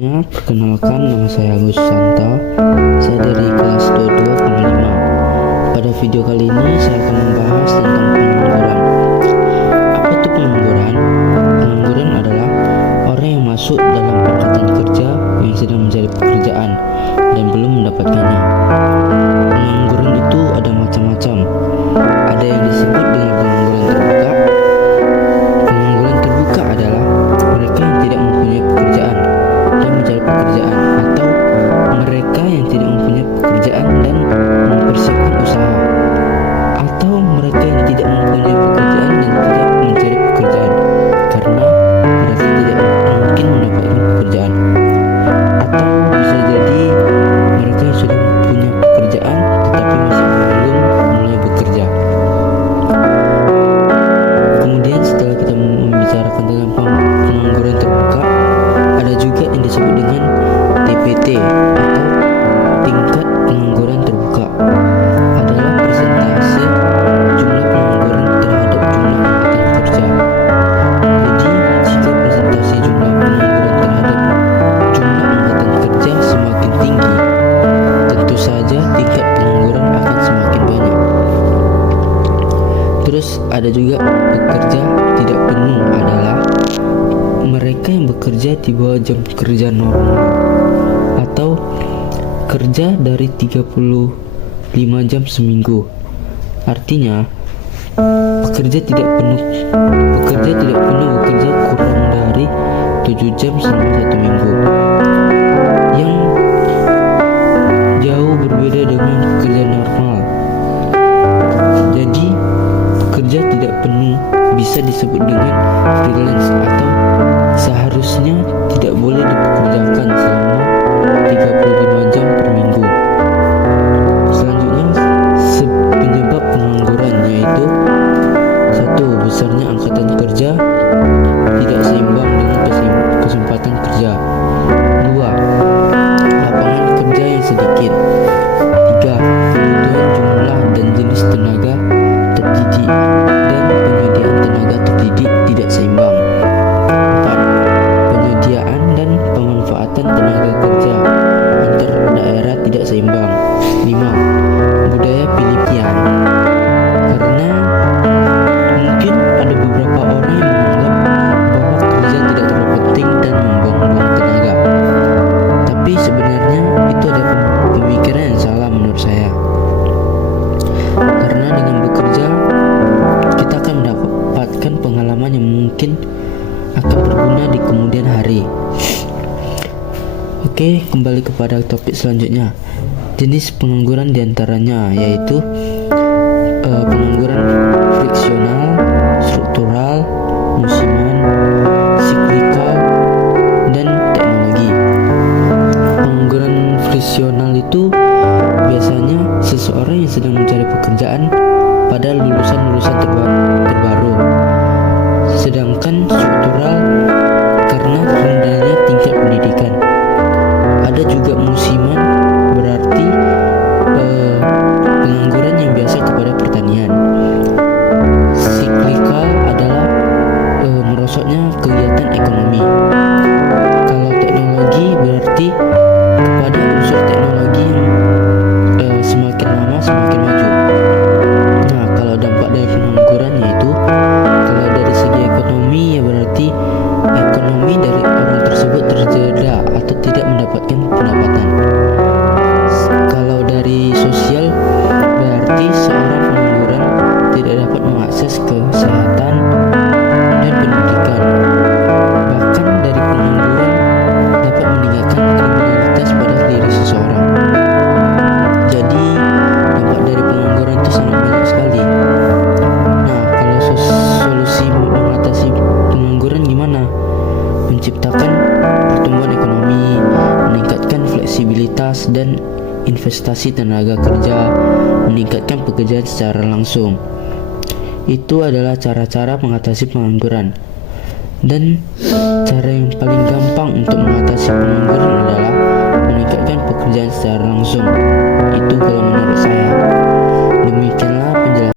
Semuanya, perkenalkan nama saya Agus Santo. Saya dari kelas 22,5. Pada video kali ini saya akan membahas tentang pengangguran. Apa itu pengangguran? Pengangguran adalah orang yang masuk dalam angkatan kerja yang sedang mencari pekerjaan dan belum mendapatkannya. Pengangguran itu ada macam-macam. Ada yang disebut dengan pengangguran terbuka. Pengangguran terbuka adalah mereka yang tidak mempunyai pekerjaan dan mencari pekerjaan, atau mereka yang tidak mempunyai pekerjaan dan mempersiapkan usaha, atau mereka yang tidak mempunyai pekerjaan dan tidak mencari pekerjaan karena mereka tidak mungkin mendapatkan pekerjaan, atau bisa jadi mereka yang sudah punya pekerjaan tetapi masih belum mulai bekerja. Kemudian setelah kita membicarakan tentang pengangguran terbuka, ada juga yang disebut dengan TPT atau tingkat pengangguran terbuka. Adalah persentase jumlah pengangguran terhadap jumlah angkatan kerja. Jadi jika persentase jumlah pengangguran terhadap jumlah angkatan kerja semakin tinggi, tentu saja tingkat pengangguran akan semakin banyak. Terus ada juga pekerja tidak penuh, adalah mereka yang bekerja di bawah jam kerja normal atau kerja dari 35 jam seminggu. Artinya bekerja tidak penuh bekerja kurang dari 7 jam selama 1 minggu, yang jauh berbeda dengan pekerja normal. Jadi pekerja tidak penuh bisa disebut dengan freelance, atau seharusnya tidak boleh dipekerjakan selama 35 jam per minggu. Selanjutnya, penyebab pengangguran yaitu 1. Besarnya angkatan kerja tidak seimbang dengan kesempatan kerja. 2. Lapangan kerja yang sedikit. 3. Kebutuhan jumlah dan jenis tenaga terdidik dan penyediaan tenaga terdidik tidak seimbang. 4. Penyediaan dan pemanfaatan tenaga kerja antar daerah tidak seimbang. 5. Budaya pilih-pilih. Karena mungkin ada beberapa orang yang menganggap bahwa kerja tidak terlalu penting dan membuang-buang tenaga. Tapi sebenarnya itu ada pemikiran yang salah menurut saya. Karena dengan bekerja kita akan mendapatkan pengalaman yang mungkin akan berguna di kemudian hari. Oke, kembali kepada topik selanjutnya. Jenis pengangguran diantaranya yaitu pengangguran friksional, struktural, musiman, siklikal, dan teknologi. Pengangguran friksional itu biasanya seseorang yang sedang mencari pekerjaan pada lulusan terbaru. Sedangkan struktural karena rendahnya tingkat pendidikan. Ada juga musiman, berarti pengangguran yang biasa kepada pertanian. Siklikal adalah merosotnya kegiatan ekonomi. Kalau teknologi berarti kepada unsur teknologi yang semakin lama semakin maju. Nah, kalau dampak dari pengangguran yaitu kalau dari segi ekonomi ya berarti ekonomi dari orang tersebut terjeda atau tidak mendapatkan pendapatan. Kalau dari sosial berarti seorang pengangguran tidak dapat mengakses kesehatan dan pendidikan. Bahkan dari pengangguran dapat meningkatkan kriminalitas pada diri seseorang. Jadi dampak dari pengangguran itu sangat banyak sekali. Nah, kalau solusi mengatasi pengangguran gimana? Menciptakan pertumbuhan ekonomi, meningkatkan fleksibilitas dan investasi tenaga kerja, meningkatkan pekerjaan secara langsung. Itu adalah cara-cara mengatasi pengangguran. Dan cara yang paling gampang untuk mengatasi pengangguran adalah meningkatkan pekerjaan secara langsung. Itu kalau menurut saya. Demikianlah